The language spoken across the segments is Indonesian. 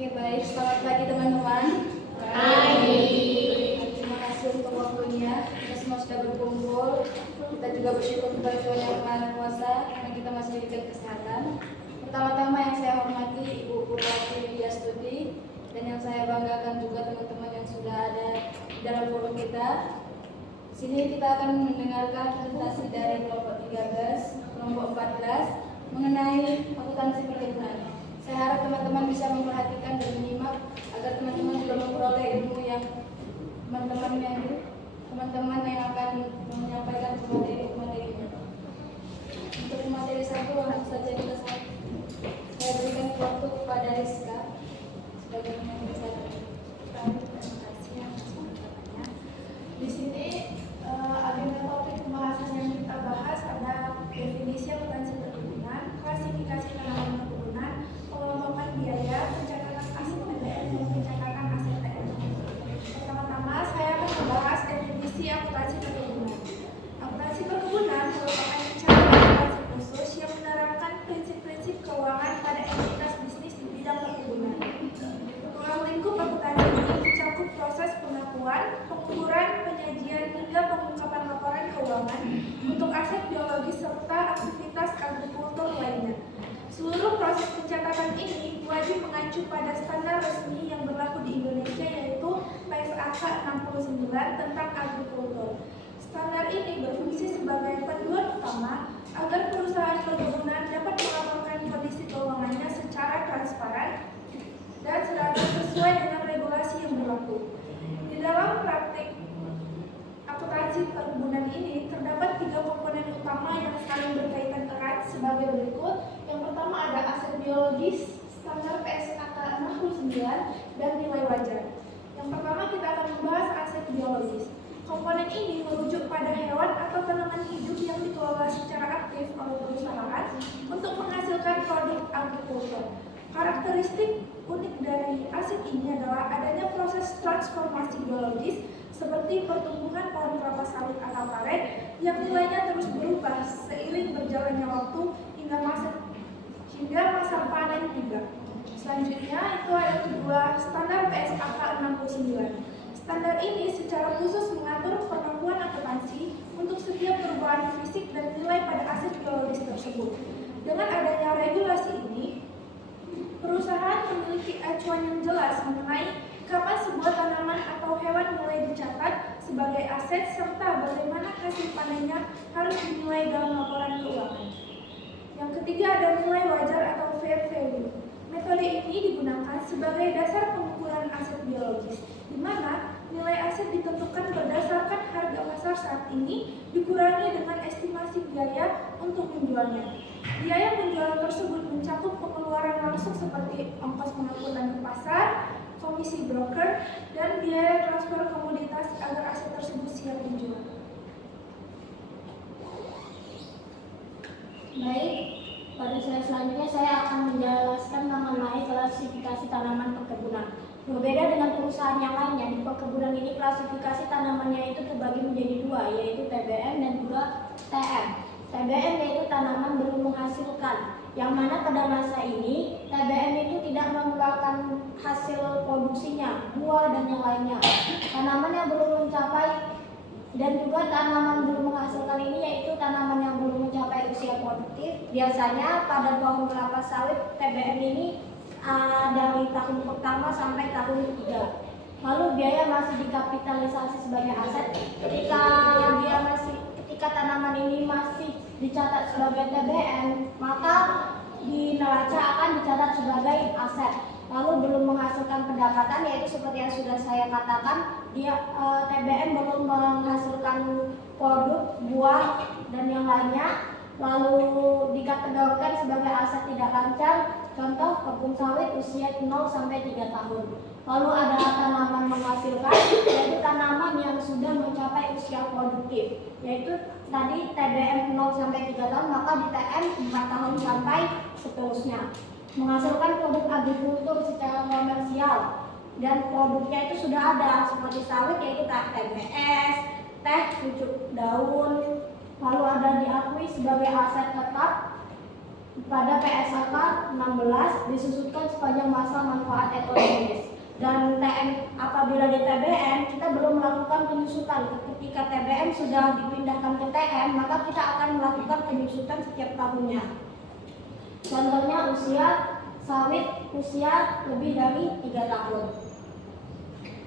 Oke, baik. Selamat pagi teman-teman. Pagi. Terima kasih untuk waktunya. Kita semua sudah berkumpul. Kita juga bersyukur kepada Tuhan Yang Maha Kuasa karena kita masih diberikan kesehatan. Pertama-tama yang saya hormati Ibu Bupati Widya Stuti, dan yang saya banggakan juga teman-teman yang sudah ada di dalam forum kita. Di sini kita akan mendengarkan presentasi dari kelompok 13, kelompok 14 mengenai akuntansi perkebunan. Saya harap teman-teman bisa memperhatikan dan menyimak agar teman-teman juga memperoleh ilmu yang teman-teman yang akan menyampaikan materi-materinya. Untuk materi satu langsung saja saya berikan waktu kepada Rizka sebagai pemateri satu. Terima kasih atas penjelasannya. Di sini agenda topik pembahasan yang kita bahas ada definisi akuntansi perkebunan, klasifikasi tanaman perkebunan, pengelompokan biaya, pencatatan aset PBN dan pencatatan aset TM. Pertama-tama saya akan membahas definisi akuntansi perkebunan. Akuntansi perkebunan merupakan cara akuntansi khusus yang menerapkan prinsip-prinsip keuangan pada entitas bisnis di bidang perkebunan. Ruang lingkup akuntansi ini mencakup proses pengakuan, pengukuran, penyajian hingga pengungkapan laporan keuangan untuk aset biologis serta aktivitas agrikultur lainnya. Seluruh proses pencatatan ini wajib mengacu pada standar resmi yang berlaku di Indonesia, yaitu PSAK 69 tentang agrikultur. Standar ini berfungsi sebagai panduan utama agar perusahaan perkebunan dapat melaporkan kondisi keuangannya secara transparan dan seragam sesuai dengan regulasi yang berlaku. Di dalam praktik akuntansi perkebunan ini terdapat 3 komponen utama yang saling berkaitan erat sebagai berikut. Yang pertama ada aset biologis, standar PSAK 69 dan nilai wajar. Yang pertama kita akan membahas aset biologis. Komponen ini merujuk pada hewan atau tanaman hidup yang dikelola secara aktif oleh perusahaan untuk menghasilkan produk agrikultur. Karakteristik unik dari aset ini adalah adanya proses transformasi biologis seperti pertumbuhan pohon kelapa sawit atau karet yang nilainya terus berubah seiring berjalannya waktu hingga masa panen tiba. Selanjutnya itu ada kedua, standar PSAK 69. Standar ini secara khusus mengatur perlakuan akuntansi untuk setiap perubahan fisik dan nilai pada aset biologis tersebut. Dengan adanya regulasi ini, perusahaan memiliki acuan yang jelas mengenai kapan sebuah tanaman atau hewan mulai dicatat sebagai aset serta bagaimana hasil panennya harus dinilai dalam laporan keuangan. Yang ketiga ada nilai wajar atau fair value. Metode ini digunakan sebagai dasar pengukuran aset biologis, di mana nilai aset ditentukan berdasarkan harga pasar saat ini dikurangi dengan estimasi biaya untuk menjualnya. Biaya penjualan tersebut mencakup pengeluaran langsung seperti ongkos pengangkutan ke pasar, komisi broker, dan biaya transfer komoditas agar aset tersebut siap dijual. Baik, pada slide selanjutnya saya akan menjelaskan mengenai klasifikasi tanaman perkebunan. Berbeda dengan perusahaan yang lainnya, di perkebunan ini klasifikasi tanamannya itu terbagi menjadi 2, yaitu TBM dan juga TM. TBM yaitu tanaman belum menghasilkan, yang mana pada masa ini TBM itu tidak mengeluarkan hasil produksinya, buah dan yang lainnya. Tanaman yang belum mencapai dan juga tanaman belum menghasilkan ini yaitu tanaman yang belum mencapai usia produktif. Biasanya pada pohon kelapa sawit TBM ini dari tahun pertama sampai tahun ketiga. Lalu biaya masih dikapitalisasi sebagai aset. Ketika tanaman ini masih dicatat sebagai TBM, maka di neraca akan dicatat sebagai aset. Lalu belum menghasilkan pendapatan, yaitu seperti yang sudah saya katakan, TBM belum menghasilkan produk, buah, dan yang lainnya. Lalu dikategorikan sebagai aset tidak lancar, contoh kebun sawit usia 0 sampai 3 tahun. Lalu ada tanaman menghasilkan, yaitu tanaman yang sudah mencapai usia produktif, yaitu tadi TBM 0 sampai 3 tahun, maka di TM 4 tahun sampai seterusnya. Menghasilkan produk agrikultur secara komersial, dan produknya itu sudah ada seperti sawit yaitu TBS, teh, pucuk daun. Lalu ada diakui sebagai aset tetap pada PSAK 16 disusutkan sepanjang masa manfaat ekonomis. Dan apabila di TBM kita belum melakukan penyusutan. Ketika TBM sudah dipindahkan ke TM, maka kita akan melakukan penyusutan setiap tahunnya. Contohnya usia sawit usia lebih dari 3 tahun.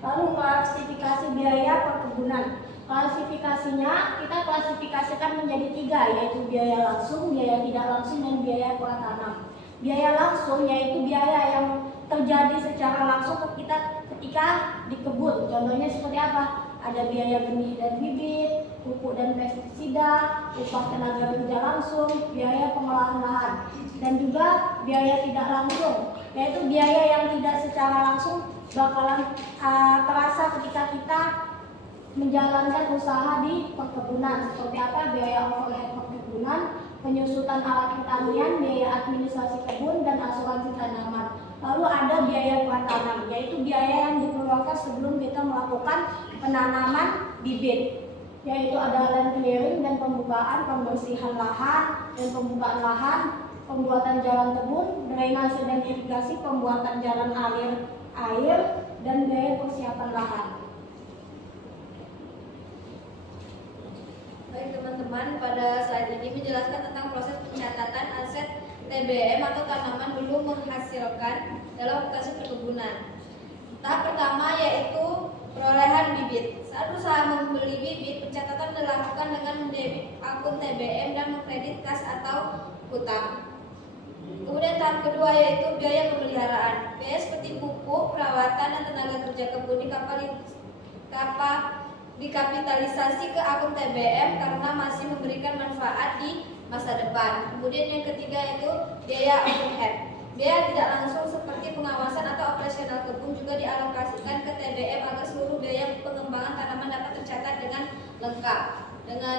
Lalu klasifikasi biaya perkebunan. Klasifikasinya kita klasifikasikan menjadi 3, yaitu biaya langsung, biaya tidak langsung, dan biaya pratanam. Biaya langsung yaitu biaya yang terjadi secara langsung ketika di kebun. Contohnya seperti apa? Ada biaya benih dan bibit, pupuk dan pestisida, upah tenaga kerja langsung, biaya pengolahan lahan, dan juga biaya tidak langsung, yaitu biaya yang tidak secara langsung bakalan terasa ketika kita menjalankan usaha di perkebunan. Seperti apa? Biaya overhead perkebunan, penyusutan alat pertanian, biaya administrasi kebun, dan asuransi tanaman. Lalu ada biaya pratanam, yaitu biaya yang dikeluarkan sebelum kita melakukan penanaman bibit, yaitu ada land clearing dan pembukaan, pembersihan lahan dan pembukaan lahan, pembuatan jalan kebun, drainase dan irigasi, pembuatan jalan air, dan biaya persiapan lahan. Baik teman-teman, pada slide ini menjelaskan tentang proses pencatatan aset TBM atau tanaman belum menghasilkan dalam akuntansi perkebunan. Tahap pertama yaitu perolehan bibit. Saat usaha membeli bibit, pencatatan dilakukan dengan mendebit akun TBM dan mengkredit kas atau hutang. Kemudian tahap kedua yaitu biaya pemeliharaan. Biaya seperti pupuk, perawatan, dan tenaga kerja kebun dikapitalisasi ke akun TBM karena masih memberikan manfaat di masa depan. Kemudian yang ketiga yaitu biaya overhead. Biaya tidak langsung seperti pengawasan atau operasional kebun juga dialokasikan ke TBM agar seluruh biaya pengembangan tanaman dapat tercatat dengan lengkap dengan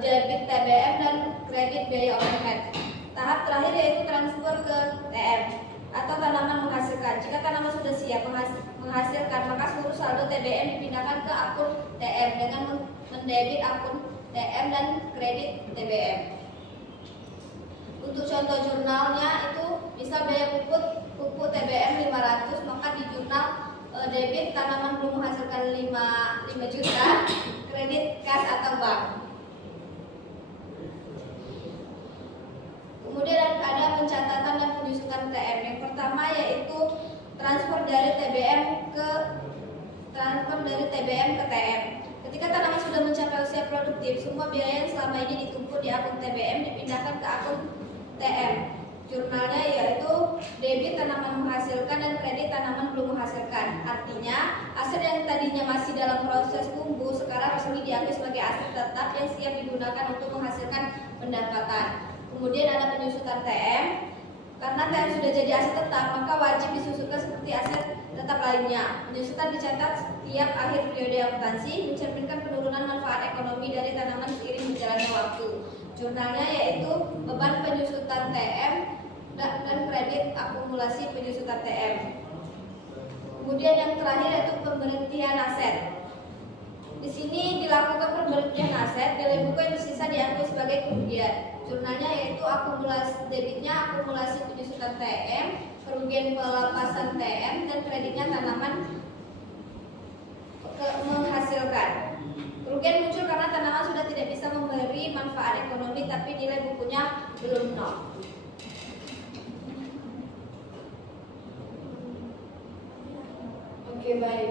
debit TBM dan kredit biaya overhead. Tahap terakhir yaitu transfer ke TM atau tanaman menghasilkan. Jika tanaman sudah siap menghasilkan, maka seluruh saldo TBM dipindahkan ke akun TM dengan mendebit akun TM dan kredit TBM. Untuk contoh jurnalnya itu misal biaya pupuk TBM 500, maka di jurnal debit tanaman belum menghasilkan 5 juta, kredit kas atau bank. Kemudian ada pencatatan dan penyusutan TM. Yang pertama yaitu transfer dari TBM ke TM. Ketika tanaman sudah mencapai usia produktif, semua biaya yang selama ini ditumpuk di akun TBM dipindahkan ke akun TM. Jurnalnya yaitu debit tanaman menghasilkan dan kredit tanaman belum menghasilkan. Artinya, aset yang tadinya masih dalam proses tumbuh sekarang resmi diambil sebagai aset tetap yang siap digunakan untuk menghasilkan pendapatan. Kemudian ada penyusutan TM. Karena TM sudah jadi aset tetap, maka wajib disusutkan seperti aset tetap lainnya. Penyusutan dicatat setiap akhir periode akuntansi, mencerminkan penurunan manfaat ekonomi dari tanaman seiring berjalannya waktu. Jurnalnya yaitu beban penyusutan TM dan kredit akumulasi penyusutan TM. Kemudian yang terakhir yaitu pemberhentian aset. Di sini dilakukan pemberhentian aset, nilai buku yang tersisa diakui sebagai kerugian. Jurnalnya yaitu akumulasi debitnya akumulasi penyusutan TM, kerugian pelepasan TM, dan kreditnya tanaman menghasilkan. Kerugian muncul karena tanaman sudah tidak bisa memberi manfaat ekonomi tapi nilai bukunya belum nol. Oke, baik.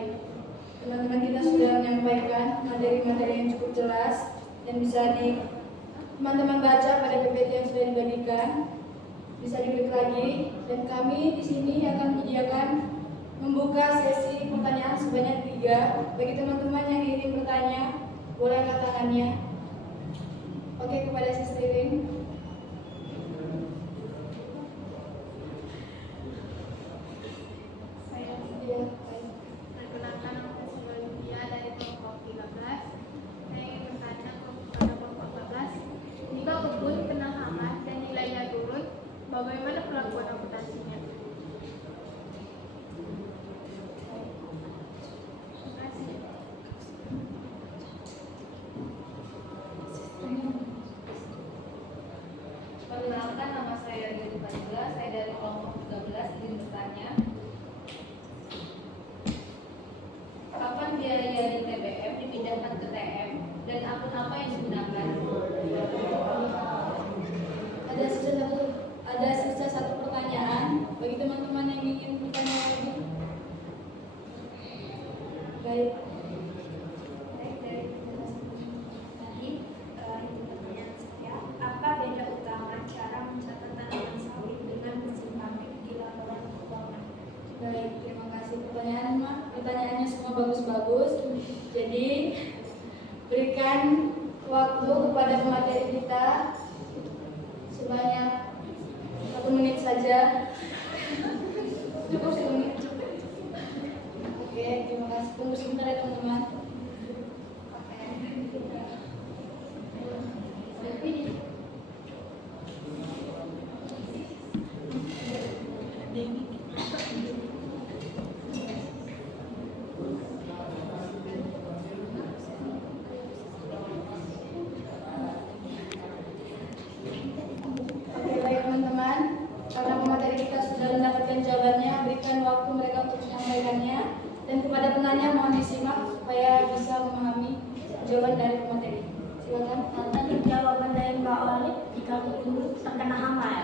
Teman-teman kita sudah menyampaikan materi-materi yang cukup jelas dan bisa teman-teman baca pada PPT yang sudah dibagikan, bisa diklik lagi, dan kami di sini akan menyediakan membuka sesi pertanyaan sebanyak 3. Bagi teman-teman yang ingin bertanya, boleh angkat tangannya. Oke, kepada Sister Irin. Perkenalkan, nama saya Olivia dari kelompok 13. Saya ingin bertanya kepada kelompok 14. Jika kebun kena hama dan nilainya turun, bagaimana perlakuan akuntansinya? Terima kasih. Perkenalkan, nama saya semua bagus-bagus. Jadi berikan waktu kepada pemateri kita sebanyak 1 menit saja. Cukup 1 menit. Oke, terima kasih. Tunggu sebentar ya teman-teman. Oke, baik teman-teman. Karena pemateri kita sudah mendapatkan jawabannya, berikan waktu mereka untuk menyampaikannya. Dan kepada penanya mohon disimak supaya bisa memahami jawaban dari pemateri. Silakan. Tadi jawaban dari Mbak Oli, jika kebun terkena hama ya.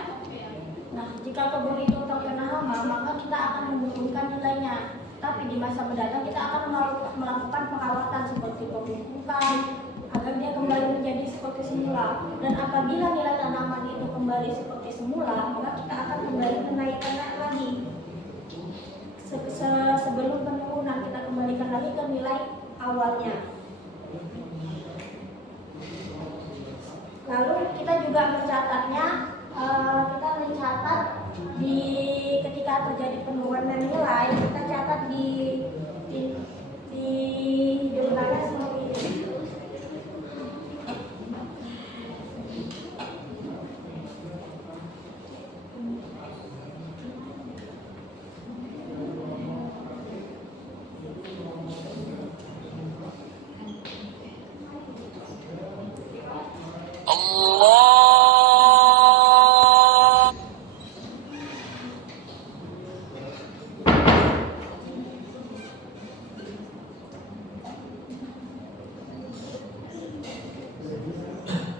Nah, jika kebun itu terkena hama, maka kita akan menurunkan nilainya. Tapi di masa mendatang kita akan melakukan perawatan seperti pemupukan agar dia kembali menjadi seperti semula. Dan apabila nilai tanaman itu kembali seperti semula, maka kita akan kembali menaikkan lagi. Sebelum penurunan kita kembalikan lagi ke nilai awalnya. Lalu kita juga mencatatnya, kita mencatat di ketika terjadi penurunan nilai, kita catat di jurnalnya seperti ini.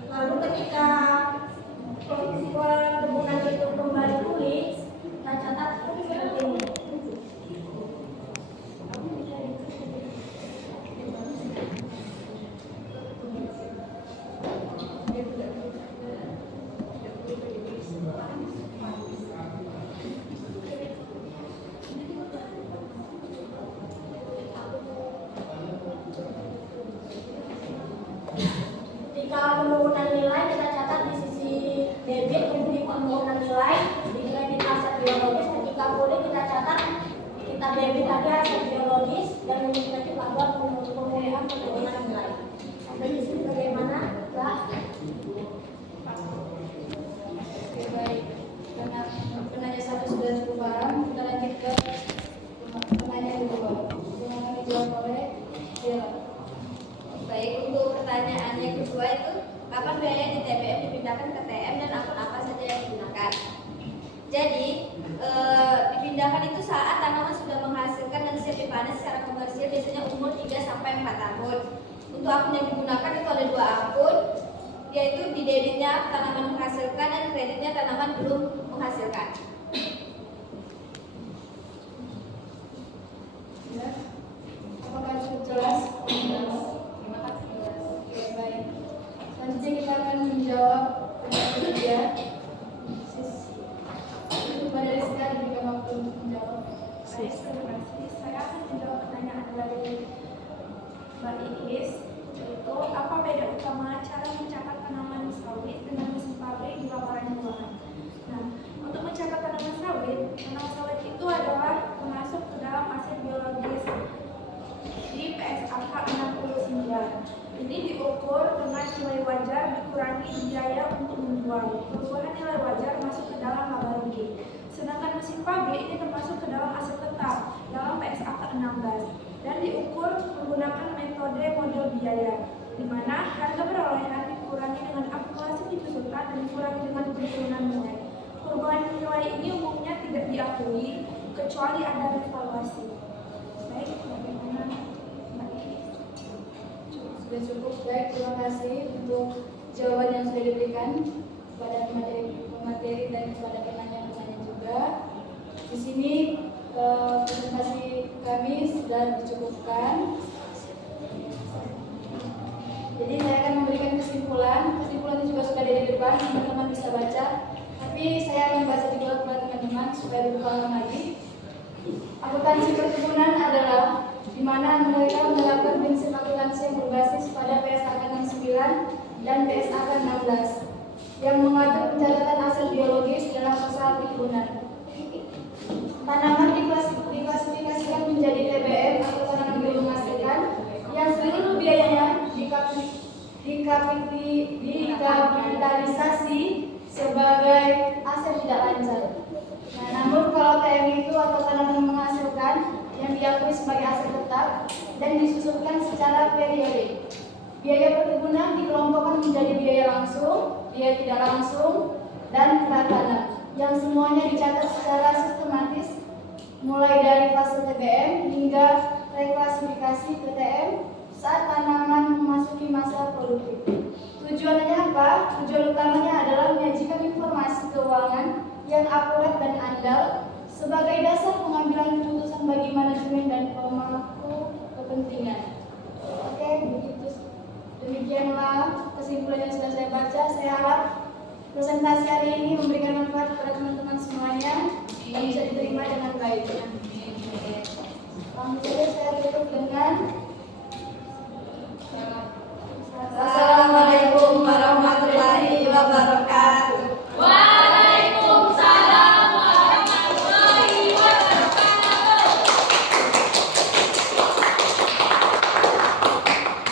Lalu ketika perkebunan itu kembali pulih, kita catat seperti ini. Ketika penurunan nilai, kita catat di sisi debit untuk penurunan nilai di kredit aset biologis. Ketika pulih, kita catat kita debit lagi aset biologis dan mengikuti laporan pemulihan penurunan nilai. Sampai di sini bagaimana, Mbak? Oke, baik. Karena penanya satu sudah cukup paham, kita lanjut ke penanya kedua. Silakan dijawab oleh Bella. Baik, untuk pertanyaan yang kedua itu kapan biaya di TBM dipindahkan ke TM dan akun apa saja yang digunakan? Jadi dipindahkan itu saat tanaman sudah menghasilkan dan siap dipanen secara komersil, biasanya umur 3-4 tahun. Untuk akun yang digunakan itu ada 2 akun, yaitu di debitnya tanaman menghasilkan dan kreditnya tanaman belum menghasilkan. Ya. Apakah cukup jelas? Oke, baik. Selanjutnya kita akan menjawab pertanyaan ketiga. Kepada Rizka diberikan waktu untuk menjawab. Baik, terima kasih. Saya akan menjawab pertanyaan dari Mbak Iis, yaitu apa beda utama cara mencatat tanaman sawit dengan mesin pabrik di laporan keuangan. Nah, untuk mencatat tanaman sawit itu adalah masuk ke dalam aset biologis di PSAK 69. Ini diukur dengan nilai wajar dikurangi biaya untuk menjual. Perubahan nilai wajar masuk ke dalam laba rugi. Sedangkan mesin pabrik ini termasuk ke dalam aset tetap dalam PSAK 16 dan diukur menggunakan metode model biaya, di mana harga perolehan dikurangi dengan akumulasi penyusutan dan dikurangi dengan penurunan nilai. Perubahan nilai ini umumnya tidak diakui kecuali ada evaluasi. Baik, bagaimana Mbak Iis? Sudah cukup. Baik, terima kasih untuk jawaban yang sudah diberikan kepada pemateri dan kepada penanya-penanya juga. Di sini presentasi kami sudah dicukupkan. Jadi saya akan memberikan kesimpulan. Kesimpulannya juga sudah ada di depan, teman-teman bisa baca. Tapi saya akan baca juga kepada teman-teman supaya lebih paham lagi. Akuntansi perkebunan adalah di mana mereka menerapkan prinsip akuntansi yang berbasis pada PSAK 69 dan PSAK 16 yang mengatur pencatatan aset biologis dalam usaha perkebunan. Tanaman diklasifikasikan menjadi TBM atau tanaman belum menghasilkan yang seluruh biayanya dikapitalisasi sebagai aset tidak lancar. Nah, namun kalau TM itu atau tanaman menghasilkan yang diakui sebagai aset tetap dan disusunkan secara periodik. Biaya perkebunan dikelompokkan menjadi biaya langsung, biaya tidak langsung, dan pratanam yang semuanya dicatat secara sistematis mulai dari fase TBM hingga reklasifikasi TTM saat tanaman memasuki masa produktif. Tujuannya apa? Tujuan utamanya adalah menyajikan informasi keuangan yang akurat dan andal sebagai dasar pengambilan keputusan bagi manajemen dan pemangku kepentingan. Oke, demikianlah kesimpulan yang sudah saya baca. Saya harap presentasi hari ini memberikan manfaat kepada teman-teman semuanya dan bisa diterima dengan baik. Langsung saja saya tutup dengan